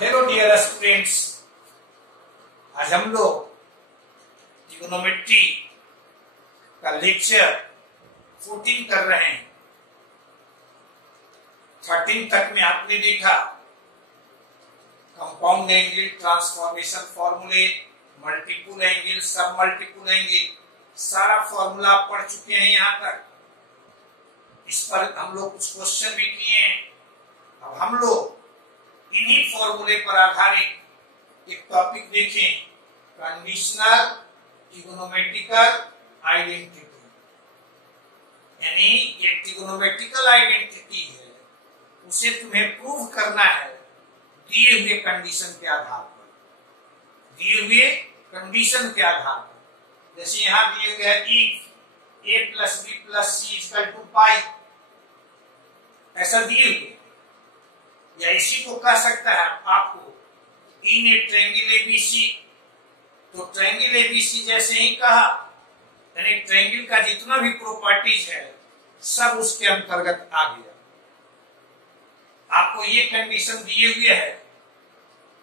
Hello dear students, आज हम लोग ट्रिग्नोमेट्री का लेक्चर 14 कर रहे हैं। 13 तक में आपने देखा कंपाउंड एंगल, ट्रांसफॉर्मेशन फॉर्मूले, मल्टीपल एंगल, सब मल्टीपल एंगल, सारा फॉर्मूला आप पढ़ चुके हैं। यहाँ तक इस पर हम लोग कुछ क्वेश्चन भी किए हैं। अब हम लोग इन्हीं फॉर्मूले पर आधारित एक टॉपिक देखें, कंडीशनल ट्रिग्नोमेट्रिकल आइडेंटिटी। यानी ये ट्रिग्नोमेट्रिकल आइडेंटिटी है, उसे तुम्हें प्रूव करना है दिए हुए कंडीशन के आधार पर, दिए हुए कंडीशन के आधार पर। जैसे यहां दिए हुए है if a plus B plus C equal to pi, ऐसा दिए हुए, या इसी को कह सकता है आपको इन ए ट्रायंगल एबीसी। तो ट्रायंगल एबीसी जैसे ही कहा, यानी ट्रायंगल का जितना भी प्रॉपर्टीज है सब उसके अंतर्गत आ गया। आपको ये कंडीशन दिए हुए है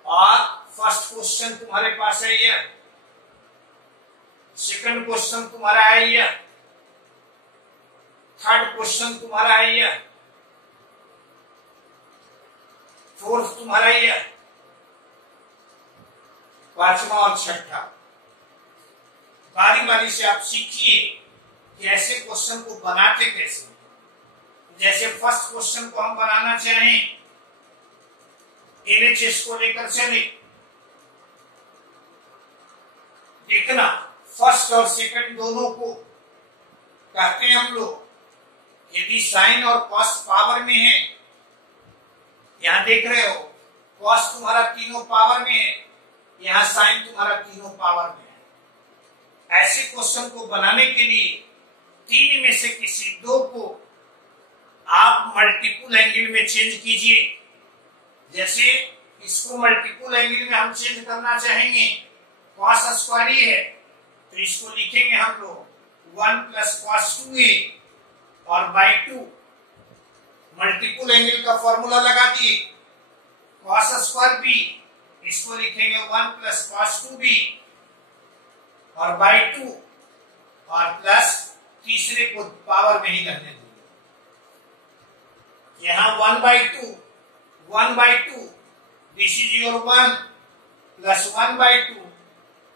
और फर्स्ट क्वेश्चन तुम्हारे पास है ये, सेकंड क्वेश्चन तुम्हारा है ये, थर्ड क्वेश्चन तुम्हारा है ये, फोर्थ तुम्हारा ये, पांचवा और छठा। बारी बारी से आप सीखिए कि ऐसे क्वेश्चन को बनाते कैसे। जैसे फर्स्ट क्वेश्चन को हम बनाना चाहें, एलएचएस को लेकर चले। देखना, फर्स्ट और सेकंड दोनों को कहते हैं हम लोग, यदि साइन और कॉस पावर में है, यहां देख रहे हो कॉस तुम्हारा तीनों पावर में है, यहां साइन तुम्हारा तीनों पावर में है। ऐसे क्वेश्चन को बनाने के लिए तीन में से किसी दो को आप मल्टीपल एंगल में चेंज कीजिए। जैसे इसको मल्टीपल एंगल में हम चेंज करना चाहेंगे, कॉस स्क्वायर है तो इसको लिखेंगे हम लोग 1 प्लस कॉस 2a और बाई 2। मल्टीपल एंगल का फॉर्मूला लगा दिए, कॉस स्क्वायर b, इसको लिखेंगे 1 प्लस कॉस 2b और बाई 2, और प्लस तीसरे को पावर में ही रहने देंगे। यहां 1/2 this is your 1 plus 1/2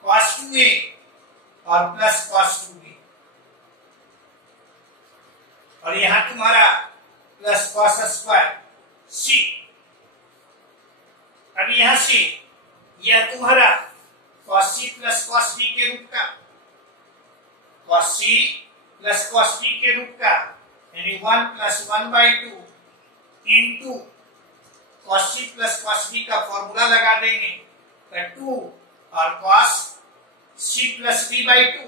cos 2a और प्लस कॉस 2b, और यहां तुम्हारा प्लस कॉस स्क्वायर c। अब यहां से यह तुम्हारा cos c plus cos d के रूप का, cos c plus cos d के रूप का, यानी 1 plus 1/2 into cos c plus cos d का फॉर्मूला लगा देंगे तो 2 और cos c प्लस b/2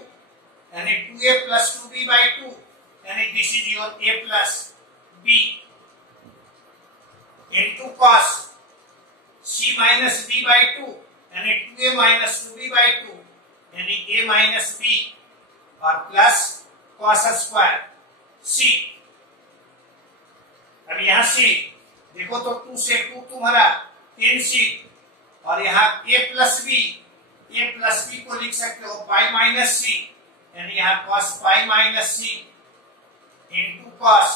यानी 2a प्लस 2b/2, यानी this is your a plus b into cos c minus b/2 यानी 2a माइनस 2b/2, यानी a माइनस b, और प्लस cos स्क्वायर c। अब यहां से देखो तो 2 से 2 तुम्हारा कैंसिल, और यहाँ a प्लस b को लिख सकते हो पाई माइनस c, यानी यहाँ cos pi minus c into cos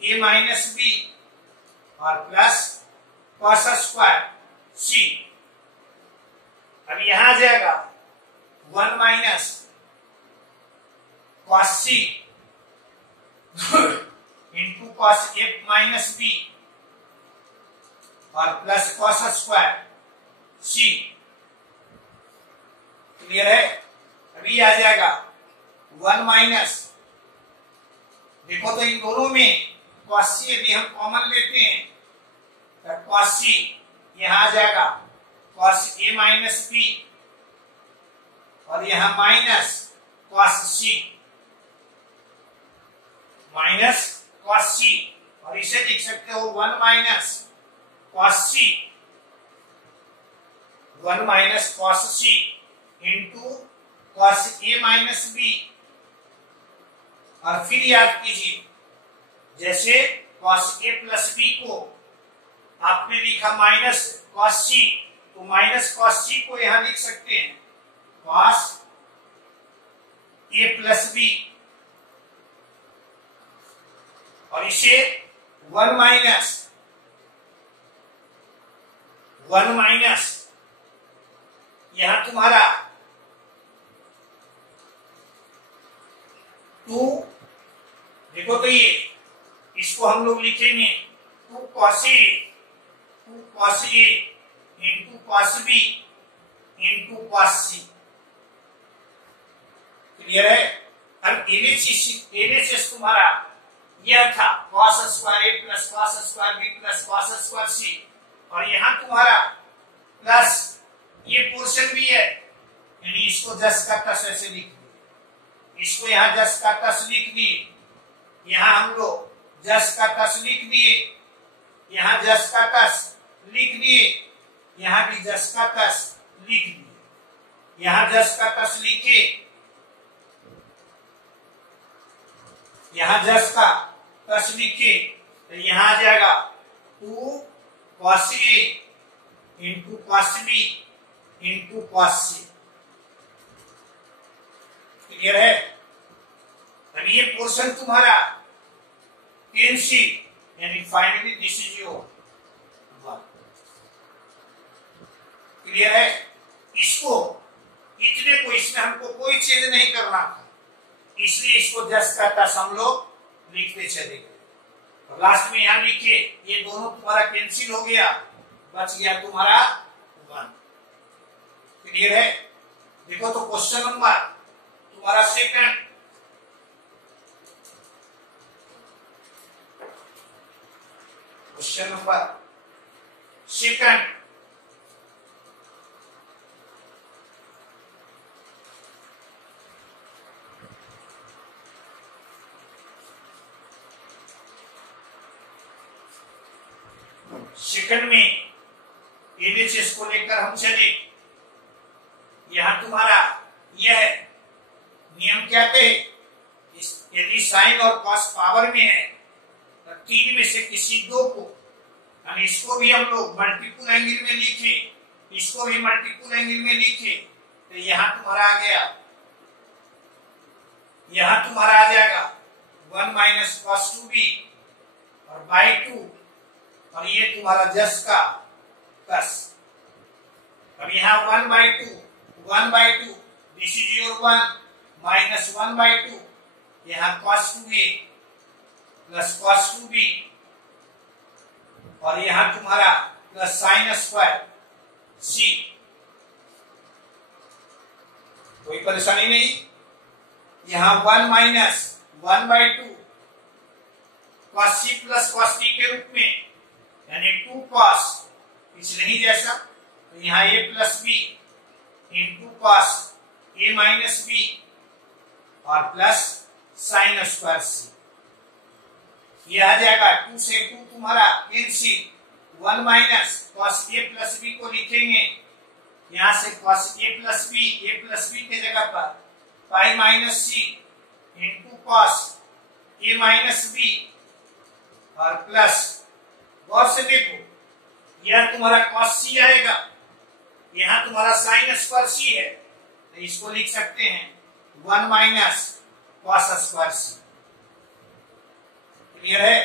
a minus b और प्लस cos स्क्वायर c। अब यहां आ जाएगा 1 minus cos c into cos a minus b और plus cos square c। Clear है? अभी आ जाएगा 1 माइनस, देखो तो इन दोनों में cos c यदि हम कॉमन लेते हैं तो cos c यहां आ जाएगा cos a माइनस b, और यहां minus cos c, minus cos c, और इसे लिख सकते हो 1 minus cos c, 1 minus cos c into cos a minus b। और फिर याद कीजिए, जैसे cos a प्लस b को आपने लिखा माइनस कॉस सी, तो माइनस कॉस सी को यहां लिख सकते हैं कॉस ए प्लस बी, और इसे 1 माइनस यहां तुम्हारा 2, देखो तो ये इसको हम लोग लिखेंगे 2 cos A into cos B into cos C। Clear है? अब एलएचएस तुम्हारा यह था cos square A plus cos square B plus cos square C, और यहां तुम्हारा प्लस ये पोर्शन भी है, यानी इसको जस का तस ऐसे लिख दिए, इसको यहां जस का तस लिख दिए, यहां हम लोग जस का तस लिख दिए, यहां जस का तस लिख दिए, यहां भी जस का तस लिख दिए, यहां जस का तस लिखे, यहां जस का तस लिखे, तो यहां आ जाएगा 2 cos A into cos B into cos C। Clear है? अब ये पोर्शन तुम्हारा कैंसिल, यानी finally this is your 1। Clear है? इसको इतने को इसमें हमको कोई चेंज नहीं करना था, इसलिए इसको जस्ट का तस हम लोग लिखते चले गए, और लास्ट में यहां लिखे, ये दोनों तुम्हारा कैंसिल हो गया, बच गया तुम्हारा 1। क्लियर है? देखो तो क्वेश्चन नंबर तुम्हारा second, question number second, second में एलएचएस को लेकर हम चले। यहां तुम्हारा यह नियम क्या थे, यदि साइन और कॉस पावर में है तो 3 में से किसी 2 को, यानी इसको भी हम लोग मल्टीपल एंगल में लिखे, इसको भी मल्टीपल एंगल में लिखे, तो यहां तुम्हारा आ गया, यहां तुम्हारा आ जाएगा 1 माइनस cos 2b और बाई 2, और ये तुम्हारा जस का तस। अब यहाँ 1/2 दिस इज योर 1 माइनस 1/2, यहाँ cos 2a plus cos 2b, और यहाँ तुम्हारा प्लस साइन स्क्वायर c। कोई परेशानी नहीं, यहाँ 1 minus 1/2 cos c plus cos t के रूप में, यानी 2 cos, पिछले ही जैसा, तो यहाँ a plus b into cos a minus b और प्लस साइन स्क्वायर c। ये आ जाएगा 2 से 2 तुम्हारा cancel, 1 minus cos a plus b को लिखेंगे, यहाँ से cos a प्लस b के जगह पर पाई minus c into cos a minus b और प्लस, गौर से देखो, यह तुम्हारा cos c आएगा, यहां तुम्हारा साइन स्क्वायर c है, तो इसको लिख सकते हैं 1 minus cos square c। Clear है?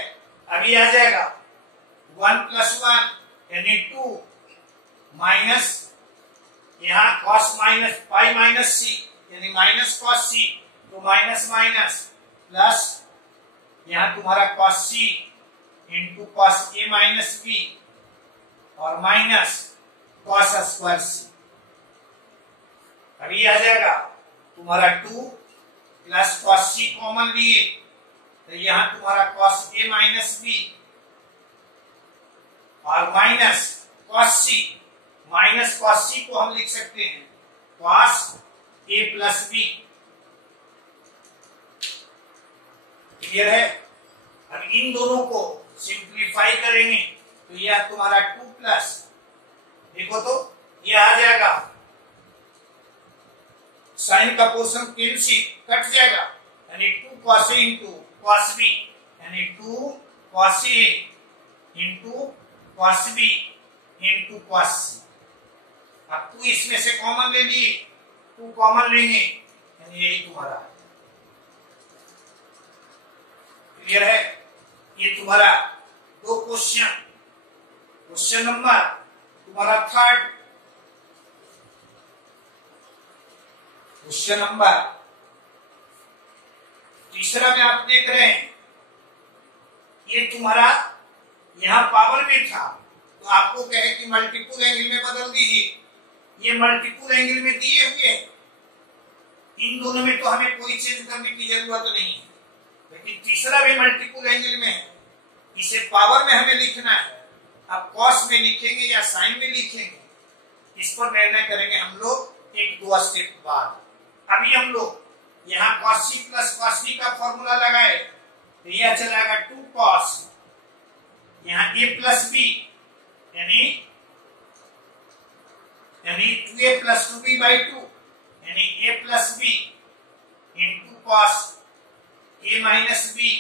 अभी आ जाएगा 1 प्लस 1 यानी 2 माइनस, यहां cos minus pi minus c यानी माइनस cos c, तो माइनस माइनस प्लस, यहां तुम्हारा cos c into cos a minus b और माइनस cos स्क्वायर c। अभी आ जाएगा तुम्हारा 2 प्लस cos c कॉमन लिए, तो यहां तुम्हारा cos a माइनस b और माइनस cos c को हम लिख सकते हैं cos a plus b। Clear है? अब इन दोनों को सिंप्लीफाई करेंगे, तो यह तुम्हारा 2 प्लस, देखो तो यह आ जाएगा, साइन का पोर्शन कैंसिल कट जाएगा, यानी 2 cos a into cos b, यानी 2 cos a into cos b into cos C. अब 2 इसमें से कॉमन ले लिए, 2 कॉमन लेंगे यानी यही तुम्हारा क्लियर है। ये तुम्हारा 2 क्वेश्चन। क्वेश्चन नंबर तुम्हारा 3, क्वेश्चन नंबर 3 में आप देख रहे हैं ये तुम्हारा यहां पावर में था तो आपको कहे कि मल्टीपल एंगल में बदल दीजिए। ये मल्टीपल एंगल में दिए हुए हैं, इन दोनों में तो हमें कोई चेंज करने की जरूरत नहीं है, लेकिन तीसरा भी मल्टीपल एंगल में है, इसे पावर में हमें लिखना है। अब कॉस में लिखेंगे या साइन में लिखेंगे इस पर निर्णय करेंगे हम लोग 1-2 स्टेप बाद। अभी हम लोग यहाँ कॉस सी प्लस कॉस सी का फॉर्मूला लगाए तो यह चलाएगा 2 कॉस, यहाँ a प्लस बी यानी 2a प्लस 2b बाई 2 यानी a plus B into cos a minus B,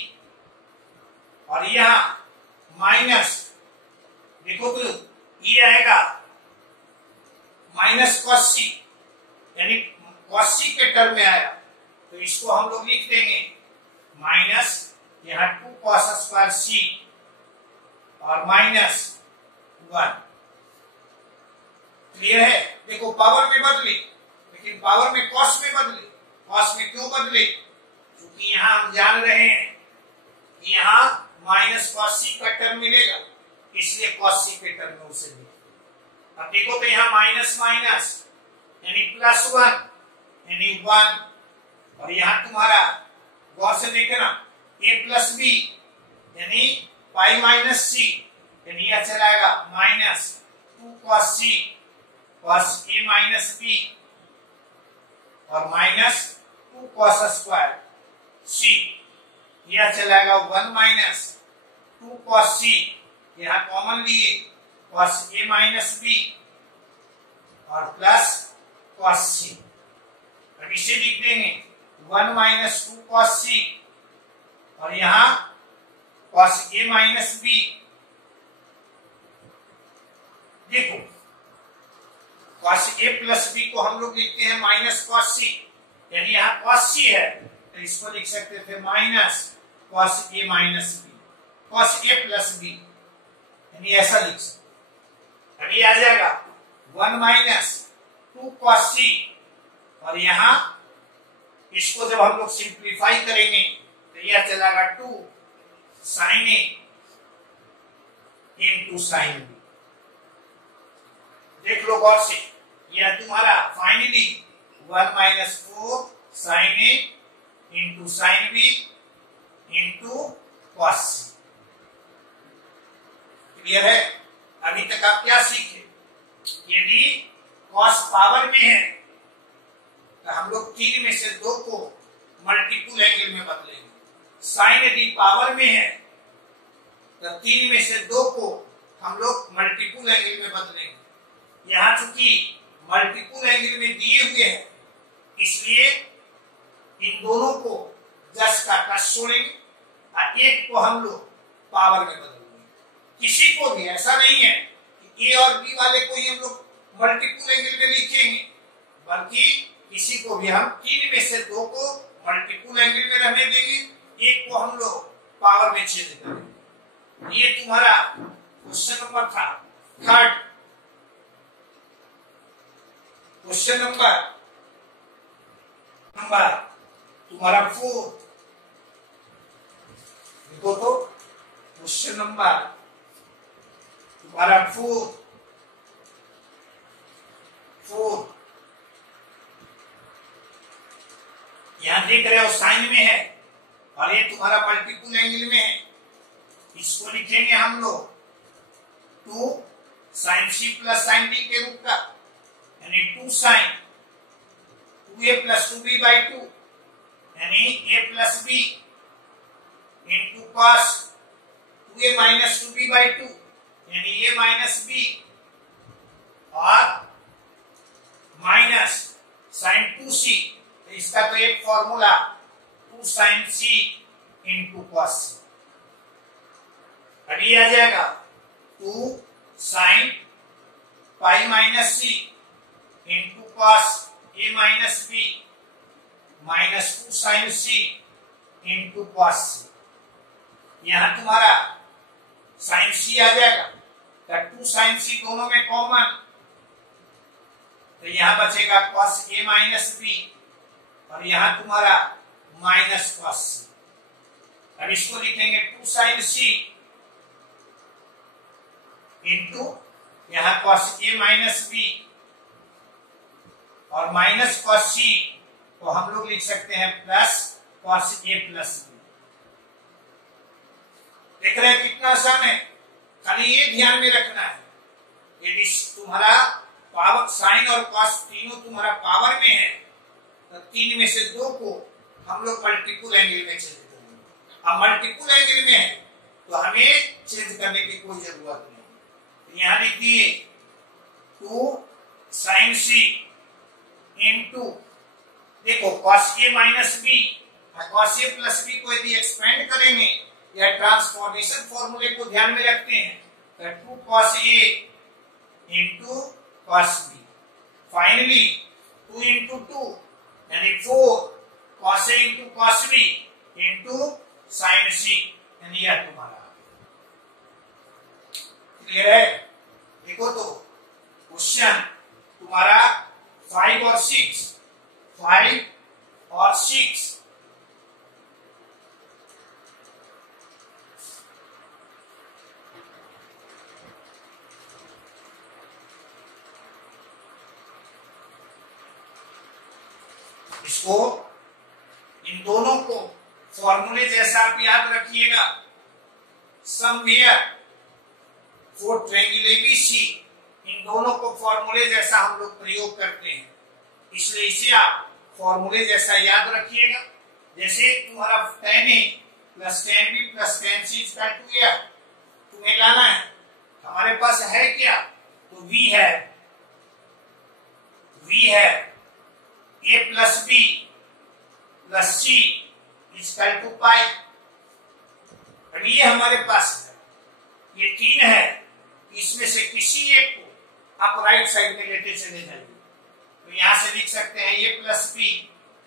और यहां माइनस देखो तो ये आएगा माइनस कॉस सी यानी कॉस सी के टर्म में आया तो इसको हम लोग लिख देंगे माइनस यहां 2 कॉस स्क्वायर सी और माइनस 1। क्लियर है। देखो पावर में बदली, लेकिन पावर में कॉस में बदली। कॉस में क्यों बदली? क्योंकि यहां हम जान रहे हैं कि यहां माइनस कॉस सी का टर्म मिलेगा, इसलिए कॉस सी के टर्म में उसे लिखा। अब देखो तो यहां माइनस माइनस यानी प्लस 1 यानी 1, और यहां तुम्हारा गौर से देखना a प्लस बी यानी पाई माइनस सी यानी यह चलाएगा minus 2 cos C cos a minus B और माइनस 2 कॉस स्क्वायर सी, यह चलाएगा 1 माइनस 2 कॉस सी, यहां कॉमन लिए कॉस a माइनस बी और प्लस कॉस सी। अब इसे लिख देंगे 1 माइनस 2 कॉस सी और यहां कॉस a माइनस बी। देखो कॉस a प्लस बी को हम लोग लिखते हैं माइनस कॉस सी यानी यहां कॉस सी है तो इसको लिख सकते थे minus cos a minus B, cos a plus B यानी ऐसा लिख सकते। अभी आ जाएगा 1 माइनस 2 कॉस सी और यहां इसको जब हम लोग सिंप्लीफाई करेंगे तो यह चलाएगा 2 sine A into sine B. देख लो गौर से, यह तुम्हारा finally 1 minus 4 sine A into sine B into cos C. Clear है। अभी तक आप क्या सीखे? यदि कॉस पावर में है तो हम लोग 3 में से 2 को मल्टीपल एंगल में बदलेंगे। साइन यदि पावर में है तो 3 में से 2 को हम लोग मल्टीपल एंगल में बदलेंगे। यहां चूंकि मल्टीपल एंगल में दिए हुए हैं इसलिए इन दोनों को 10 का कस छोड़ेंगे और एक को हम लोग पावर में बदलेंगे। किसी को भी ऐसा नहीं है कि ए और बी वाले को ही हम लोग मल्टीपल एंगल में लिखेंगे, बल्कि किसी को भी हम 3 में से 2 को मल्टीपल एंगल में रहने देंगे, एक को हम लोग पावर में चेंज करेंगे। ये तुम्हारा क्वेश्चन नंबर था 3। क्वेश्चन नंबर तुम्हारा 4। देखो तो क्वेश्चन नंबर तुम्हारा 4 यहां देख रहे हो साइन में है और ये तुम्हारा मल्टीपल एंगल में है। इसको लिखेंगे हम लोग 2 sine C plus sine D के रूप का यानी 2 sign 2a plus 2b by 2 यानी a plus b into cos 2a minus 2b by 2 यानी a माइनस b और माइनस साइन 2c। इसका तो एक formula 2 sine c into cos c। अभी आ जाएगा 2 sine pi minus C into cos A minus B minus 2 sine C into cos C. यहां तुम्हारा साइन सी आ जाएगा, तो 2 साइन सी दोनों में कॉमन, तो यहां बचेगा कॉस ए माइनस बी और यहां तुम्हारा माइनस कॉस सी। अब इसको लिखेंगे 2 साइन सी इंटू यहां कॉस ए माइनस बी और माइनस कॉस सी को हम लोग लिख सकते हैं plus cos A plus B. देख रहे हैं कितना आसान है। खाली ये ध्यान में रखना है, यदि तुम्हारा पावर साइन और कॉस तीनों तुम्हारा पावर में है तो 3 में से 2 को हम लोग मल्टीपल एंगल में चेंज करेंगे। अब मल्टीपल एंगल में है तो हमें चेंज करने की कोई जरूरत नहीं। यहां लिख दिए 2 साइन सी इंटू, देखो कॉस ए माइनस बी और कॉस ए प्लस बी को यदि एक्सपेंड करेंगे या ट्रांसफॉर्मेशन फॉर्मूले को ध्यान में रखते हैं तो 2 cos A into cos B, finally 2 into 2 यानी 4 cos A into cos B into sin C, यानी यह तुम्हारा क्लियर है। देखो तो क्वेश्चन तुम्हारा 5 और 6 इसको इन दोनों को फॉर्मूले जैसा आप याद रखिएगा। सम वेयर फॉर ट्रायंगल एबीसी, इन दोनों को फॉर्मूले जैसा हम लोग प्रयोग करते हैं, इसलिए इसे आप फॉर्मूले जैसा याद रखिएगा। जैसे तुम्हारा tan A plus tan B plus tan C equal to क्या तुम्हें लाना है, हमारे पास है क्या, तो V है A plus B plus C equal to pi. अब ये हमारे पास है, ये 3 है, इसमें से किसी एक को आप राइट साइड में लेते चले जाइए। तो यहां से लिख सकते हैं A plus B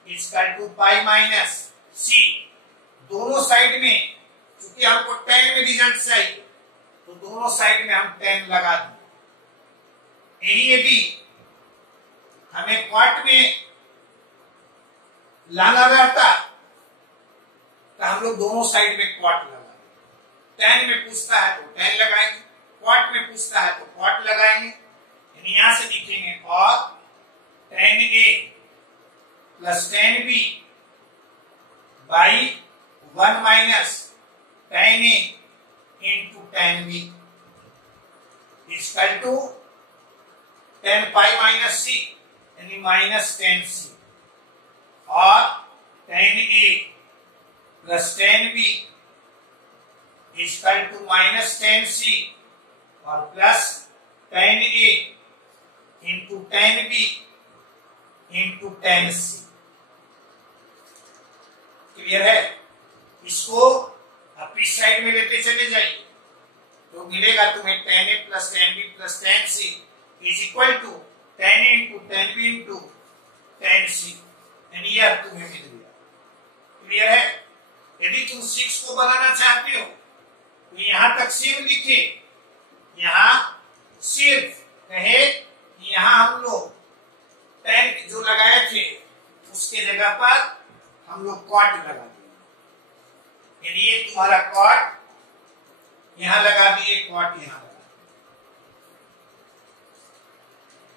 equal to pi minus C। दोनों साइड में क्योंकि हमको tan में रिजल्ट चाहिए तो दोनों साइड में हम tan लगा दें। यदि हमें क्वार्ट में लाना रहता तो हम लोग दोनों साइड में क्वार्ट लगा दें। tan में पूछता है तो tan लगाएंगे, क्वार्ट में पूछता है तो क्वार्ट लगाएंगे। यहां से लिखेंगे और tan A plus tan B by 1 minus tan A into tan B equal to tan pi minus C यानी माइनस tan C और tan A plus tan B equal to minus tan C और plus tan A into tan B into tan C। Clear है। इसको आप इस side में लेते चले जाइए तो मिलेगा तुम्हें tan A plus tan B plus tan C is equal to tan A into tan B into tan C, यानी यह तुम्हें मिल गया। क्लियर है। यदि तुम 6 को बनाना चाहते हो तो यहां तक सेम लिखे, यहां सिर्फ कहे यहां हम लोग tan जो लगाए थे उसके जगह पर हम लोग कॉट लगा दिए, यानी ये तुम्हारा कॉट यहां लगा दिए, कॉट यहां लगा दिए।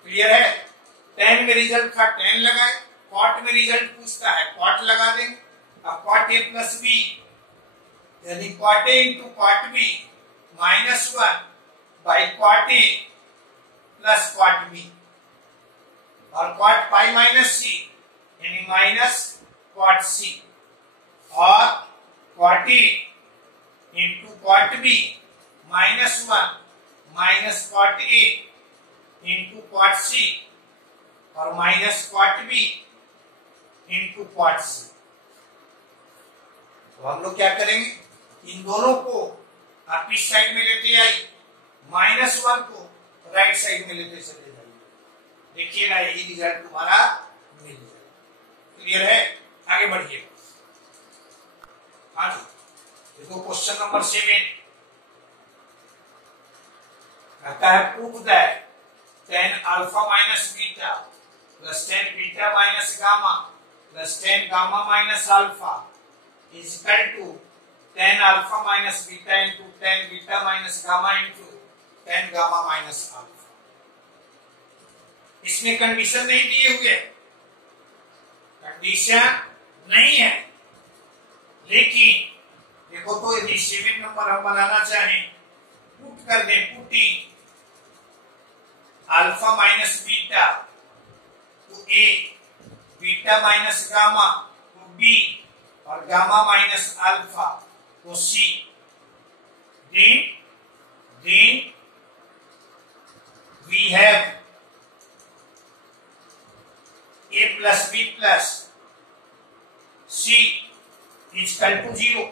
क्लियर है। tan में रिजल्ट था tan लगाए, कॉट में रिजल्ट पूछता है कॉट लगा देंगे। अब कॉट A प्लस B यानी cot A into cot B minus 1 by cot A plus cot B और कॉट पाई माइनस C यानी माइनस कॉट C और cot A into cot B minus 1 minus cot A into cot C और minus cot B into cot C। तो हम लोग क्या करेंगे, इन दोनों को आप इस साइड में लेते आइए, माइनस 1 को राइट साइड में लेते चले जाइए, देखिएगा यही रिजल्ट तुम्हारा मिल जाएगा। क्लियर है? आगे बढ़िए। हाँ जी, देखो क्वेश्चन नंबर 7 कहता है prove that tan alpha minus beta plus tan beta minus gamma plus tan gamma minus alpha is equal to tan alpha minus beta into tan beta minus gamma into tan gamma minus alpha. इसमें condition नहीं दिए हुए, condition नहीं है, लेकिन देखो तो यदि 7 नंबर हम बनाना चाहें, पुट कर दे, putting alpha minus beta to A, beta minus gamma to B और gamma minus alpha to C, then we have a plus b plus c is equal to 0।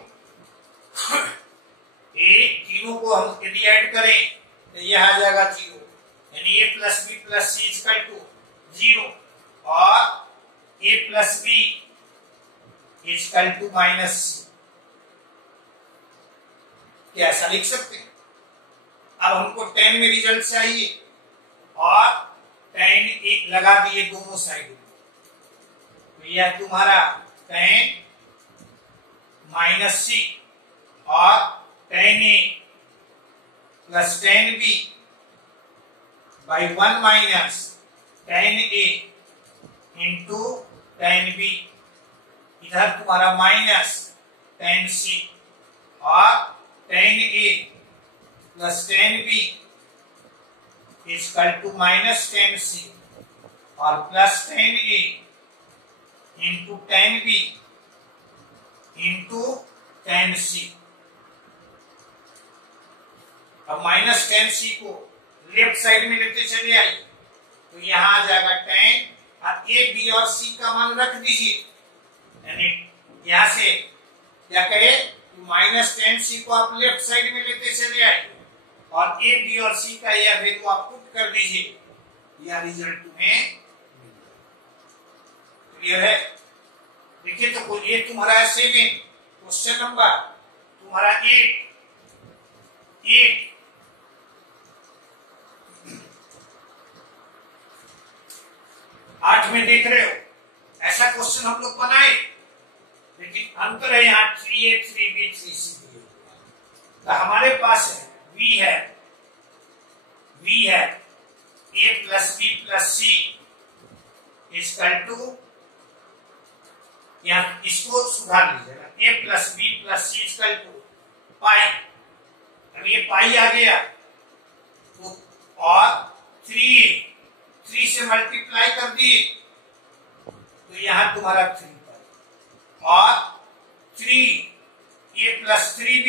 ए तीनों को हम यदि ऐड करें तो यह आ जाएगा 0, यानी a plus B plus C is equal to 0 और a plus B is equal to minus C. क्या ऐसा लिख सकते हैं? अब हमको tan में रिजल्ट चाहिए और tan एक लगा दिए दोनों साइड में, तो यह तुम्हारा tan माइनस सी और tan a plus tan b by 1 minus tan a into tan b, इधर तुम्हारा माइनस tan c और tan a plus tan b is equal to minus tan c और plus tan a into tan b into tan c। अब minus tan c को left side में लेते चले आइए, तो यहां आ जाएगा tan, और a b और c का मान रख दीजिए, यानी यहां से क्या कहे, माइनस tan c को आप लेफ्ट साइड में लेते चले आइए और a b और c का यह वैल्यू आप पुट कर दीजिए, यह रिजल्ट तुम्हें। क्लियर है? देखिए तो ये तुम्हारा 7, क्वेश्चन नंबर तुम्हारा 8 8 में देख रहे हो, ऐसा क्वेश्चन हम लोग बनाए, लेकिन अंतर है यहाँ 3a 3b 3c दिए। तो हमारे पास है v है a plus b plus c equal to, यहाँ इसको सुधार लीजिएगा, a plus b plus c equal to pi. अब ये पाई आ गया तो, और 3 से मल्टीप्लाई कर दिए तो यहां तुम्हारा 3 पाई और 3a plus 3b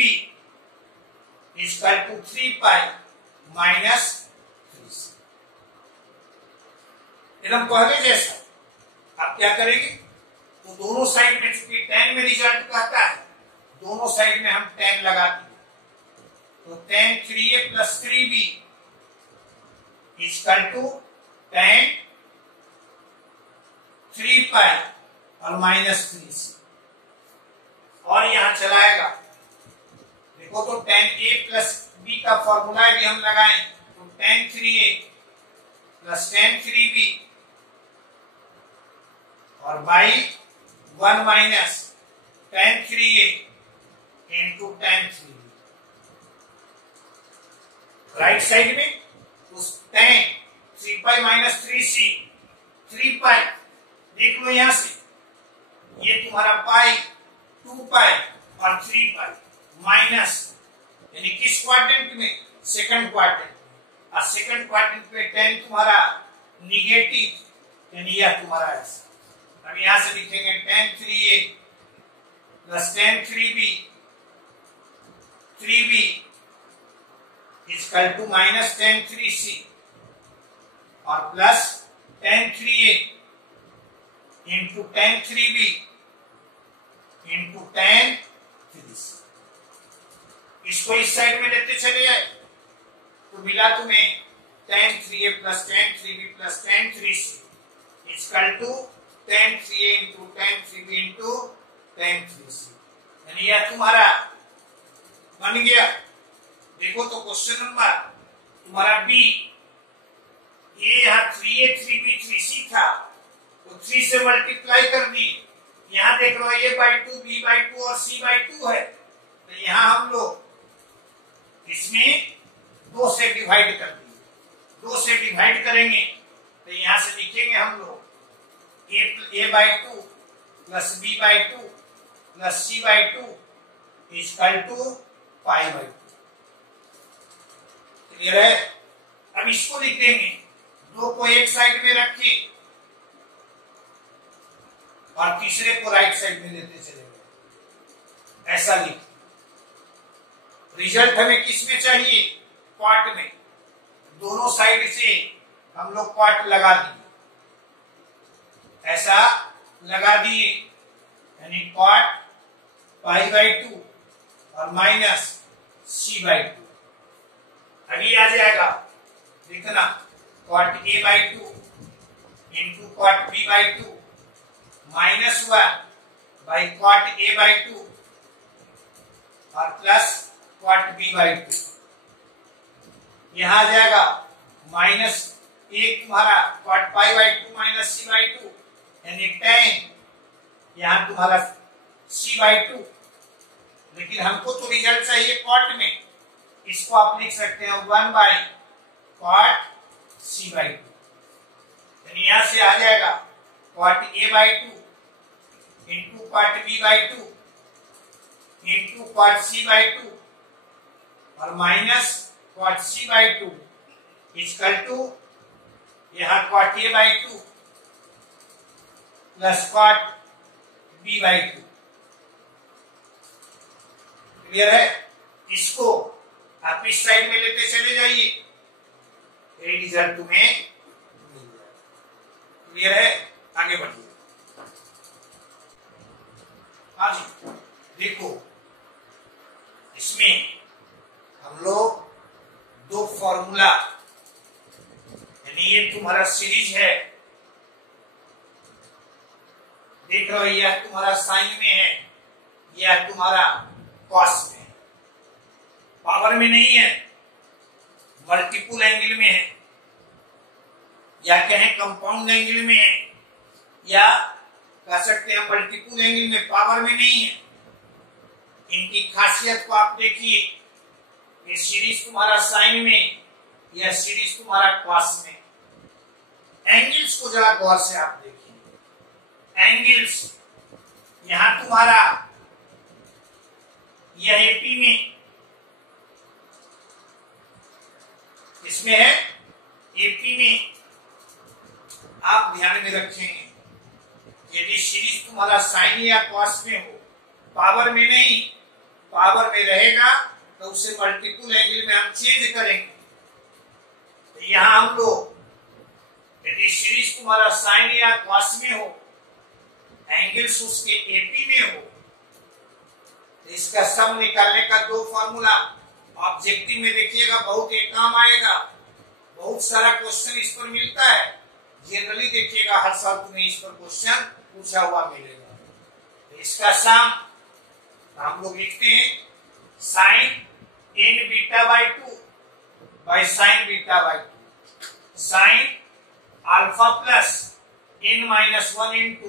equal to 3 pi minus 3c, एकदम पहले जैसा। अब क्या करेंगे, तो दोनों साइड में, चूंकि tan में रिजल्ट कहता है, दोनों साइड में हम tan लगा दिए, तो tan 3a plus 3b equal to tan 3 pi और माइनस 3c, और यहां चलाएगा। देखो तो tan a प्लस b का फॉर्मूला भी हम लगाएं, तो tan 3a plus tan 3b और by 1 minus tan 3a into tan 3b। Right side में उस tan 3 पाई माइनस 3c 3 पाई, देख लो यहां से, ये तुम्हारा पाई 2 पाई और 3 पाई माइनस, यानी किस क्वाड्रेंट में, सेकंड क्वाड्रेंट में, और सेकंड क्वाड्रेंट में tan तुम्हारा निगेटिव, यानी यह तुम्हारा ऐसा। अब यहां से लिखेंगे tan 3a plus tan 3b equal to minus tan 3c और plus tan 3a into tan 3b into tan 3c। इसको इस साइड में लेते चले आए तो मिला तुम्हें tan 3a plus tan 3b plus tan 3c equal to tan 3a into tan 3b into tan 3c। यानी यह तुम्हारा बन गया। देखो तो क्वेश्चन नंबर तुम्हारा बी, ये यहाँ 3a 3b 3c था तो 3 से मल्टीप्लाई कर दी। यहाँ देख लो a/2 b/2 और c/2 है, तो यहाँ हम लोग इसमें 2 से डिवाइड कर दिए। 2 से डिवाइड करेंगे तो यहाँ से लिखेंगे हम लोग a/2 plus b/2 plus c/2 equal to π/2। Clear है? अब इसको लिख देंगे, 2 को एक साइड में रखिए और तीसरे को राइट साइड में लेते चले गए, ऐसा लिख। रिजल्ट हमें किसमें चाहिए? क्वाट में। दोनों साइड से हम लोग क्वाट लगा दिए, ऐसा लगा दिए, यानी क्वाट π/2 और माइनस c/2। अभी आ जाएगा, देखना, cot a/2 into cot b/2 minus 1 by cot a/2 और प्लस क्वाट b/2। यहां आ जाएगा माइनस एक तुम्हारा क्वाट π/2 माइनस c/2 यानी tan, यहां तुम्हारा c/2। लेकिन हमको तो रिजल्ट चाहिए क्वाट में, इसको आप लिख सकते हैं 1 बाई क्वाट c/2। यानी यहां से आ जाएगा क्वाट a/2 into cot b/2 into क्वाट c/2 और माइनस क्वाट c/2 इक्वल टू यहाँ क्वाट a/2 प्लस क्वाट b/2। क्लियर है? इसको आप इस साइड में लेते चले जाइए, ये रिजल्ट तुम्हें मिल जाएगा। क्लियर है? आगे बढ़िए। हाँ जी, देखो इसमें हम लोग 2 फॉर्मूला, यानी ये तुम्हारा सीरीज है, देख रहे हो, यह तुम्हारा साइन में है, यह तुम्हारा कॉस में है, पावर में नहीं है, मल्टीपल एंगल में है, या कहें कंपाउंड एंगल में है, या कह सकते हैं मल्टीपल एंगल में, पावर में नहीं है। इनकी खासियत को आप देखिए, ये सीरीज तुम्हारा साइन में, यह सीरीज तुम्हारा कॉस में। एंगल्स को जरा गौर से आप देखिए, एंगल्स यहां तुम्हारा यह एपी में, इसमें है एपी में। आप ध्यान में रखेंगे, यदि सीरीज तुम्हारा साइन या कॉस में हो, पावर में नहीं, पावर में रहेगा तो उसे मल्टीपल एंगल में हम चेंज करेंगे। तो यहां हम लोग यदि सीरीज तुम्हारा साइन या कॉस में हो, एंगल्स उसके एपी में हो, तो इसका सम निकालने का 2 फॉर्मूला ऑब्जेक्टिव में देखिएगा, बहुत एक काम आएगा। बहुत सारा क्वेश्चन इस पर मिलता है, जनरली देखिएगा हर साल तुम्हें इस पर क्वेश्चन पूछा हुआ मिलेगा। तो इसका सम हम लोग लिखते हैं sine n β/2 by sine β/2, sine alpha plus n-1 into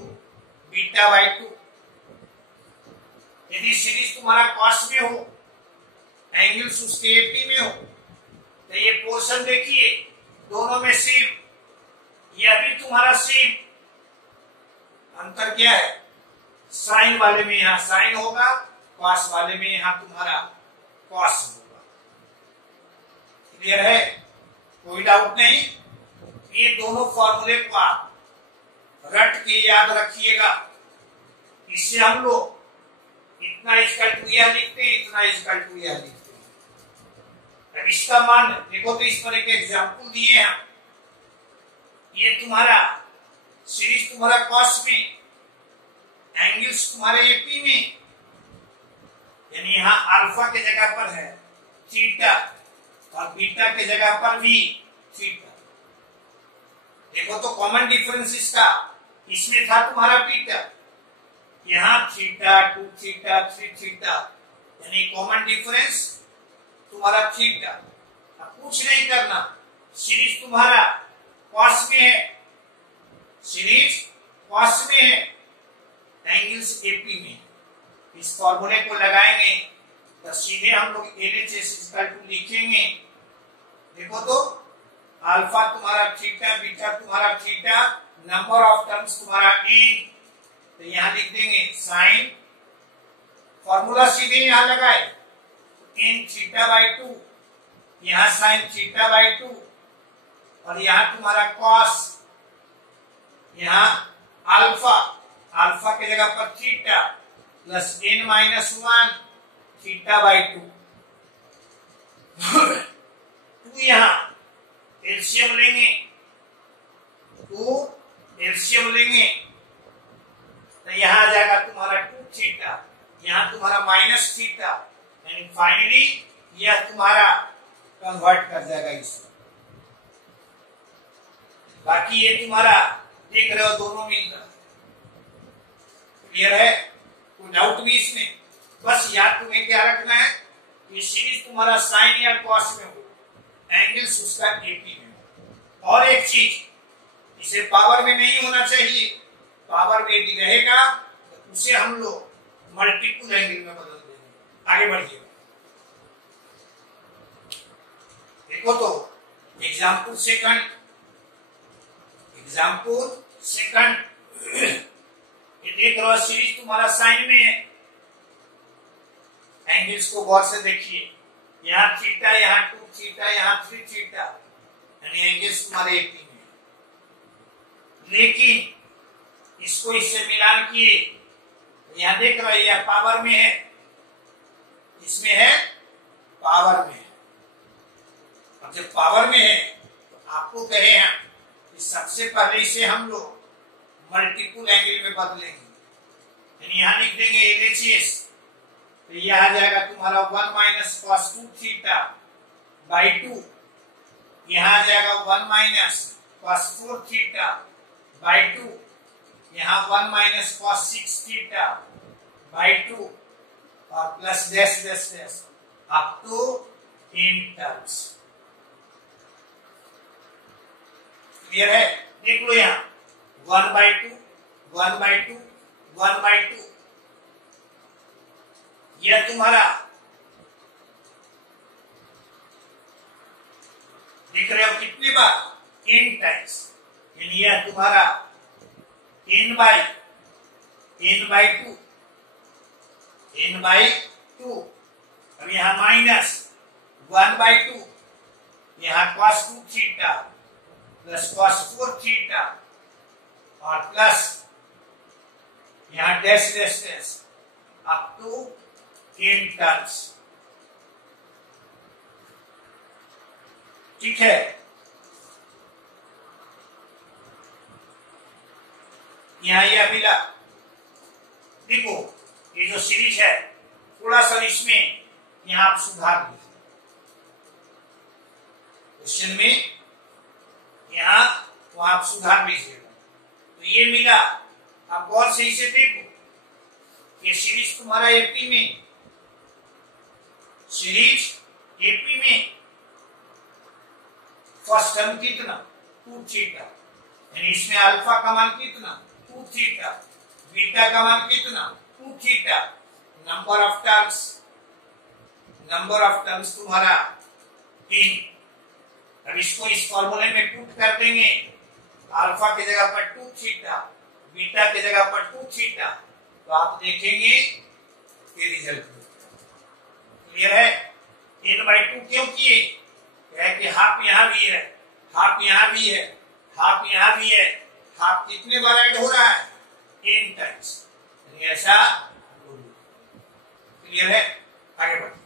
β/2। यदि सीरीज तुम्हारा कॉस में हो, एंगल्स उसके एपी में हो, तो ये पोर्शन देखिए दोनों में सेम, यह भी तुम्हारा सेम। अंतर क्या है? साइन वाले में यहां साइन होगा, कॉस वाले में यहां तुम्हारा कॉस होगा। क्लियर है? कोई डाउट नहीं? ये दोनों फॉर्मूले को आप रट के याद रखिएगा। इससे हम लोग इतना इक्वल टू यह लिखते हैं, इतना इक्वल टू यह लिखते हैं। अब इसका मान देखो, तो इस पर एक एग्जांपल दिए हैं। ये तुम्हारा सीरीज तुम्हारा कॉस में, एंगल्स तुम्हारे एपी में, यानी यहाँ अल्फा के जगह पर है थीटा और बीटा के जगह पर भी थीटा। देखो तो कॉमन डिफरेंस इसका, इसमें था तुम्हारा बीटा, यहाँ थीटा, 2 थीटा, 3 थीटा, यानी कॉमन डिफरेंस तुम्हारा थीटा। अब कुछ नहीं करना, सीरीज तुम्हारा कॉस में है, सीरीज कॉस में है, एंगल्स एपी में। इस फॉर्मूले को लगाएंगे तो सीधे हम लोग LHS लिखेंगे। देखो तो अल्फा तुम्हारा थीटा, बीटा तुम्हारा थीटा, नंबर ऑफ टर्म्स तुम्हारा n, तो यहां लिख देंगे साइन, फॉर्मूला सीधे यहां लगाए, n थीटा बाई 2, यहां साइन थीटा बाई 2, और यहां तुम्हारा कॉस, यहां अल्फा, अल्फा की जगह पर theta plus n minus 1 theta by 2। टू यहां एलसीएम लेंगे, टू एलसीएम लेंगे तो यहां आ जाएगा तुम्हारा 2 थीटा, यहां तुम्हारा माइनस थीटा, यानी फाइनली यह तुम्हारा कन्वर्ट कर जाएगा इसमें। बाकी ये तुम्हारा देख रहे हो दोनों मिल रहा, क्लियर है? कोई डाउट भी इसमें? बस याद तुम्हें क्या रखना है, ये सीरीज तुम्हारा साइन या कॉस में हो, एंगल्स उसका एपी में हो। और एक चीज, इसे पावर में नहीं होना चाहिए, पावर में यदि रहेगा तो उसे हम लोग मल्टीपल एंगल में बदल देंगे। आगे बढ़िए, देखो तो एग्जाम्पल सेकंड, एग्जाम्पल सेकंड, ये देख रहे हो सीरीज तुम्हारा साइन में है, एंगल्स को गौर से देखिए, यहाँ थीटा, यहाँ 2 थीटा, यहाँ 3 थीटा, यानी एंगल्स तुम्हारे एपी में। लेकिन इसको इससे मिलान किए, यहाँ देख रहे हो यह पावर में है, इसमें है पावर में है। अब जब पावर में है तो आपको कहे हैं कि सबसे पहले इसे हम लोग मल्टीपल एंगल में बदलेंगे, यानी यहाँ लिख देंगे LHS, तो यह आ जाएगा तुम्हारा 1 माइनस कॉस 2 थीटा बाई 2, यहाँ आ जाएगा 1 माइनस कॉस 4 थीटा बाई 2, यहाँ 1 माइनस कॉस 6 थीटा बाई 2, और plus dash dash dash up to n terms. Clear है? देख लो यहाँ 1 बाई 2, 1 बाई 2, 1 बाई 2, यह तुम्हारा दिख रहे हो कितने बार, n टाइम्स, यानी यह तुम्हारा n बाई 2, n बाई 2, अब यहां माइनस 1 बाई 2, यहां cos 2 theta plus cos 4 theta, और प्लस यहां dash dash dash up to n terms. ठीक है? यहां यह मिला। देखो ये जो सीरीज है, थोड़ा सा इसमें यहां आप सुधार लीजिए, क्वेश्चन में यहां तो आप सुधार लीजिएगा। तो ये मिला, आप गौर से इसे देखो, ये सीरीज तुम्हारा एपी में, सीरीज एपी में फर्स्ट टर्म कितना 2 थीटा, यानी इसमें अल्फा का मान कितना 2 थीटा, बीटा का मान कितना 2 थीटा, नंबर ऑफ टर्म्स तुम्हारा 3। अब इसको इस फॉर्मूले में पुट कर देंगे, अल्फा की जगह पर 2 थीटा, बीटा की जगह पर 2 थीटा, तो आप देखेंगे ये रिजल्ट। क्लियर है? n/2 क्यों किए? कि हाफ यहाँ भी है, हाफ यहाँ भी है, हाफ यहाँ भी है, हाफ कितने बार ऐड हो रहा है n टाइम्स, ऐसा। क्लियर है? आगे बढ़ते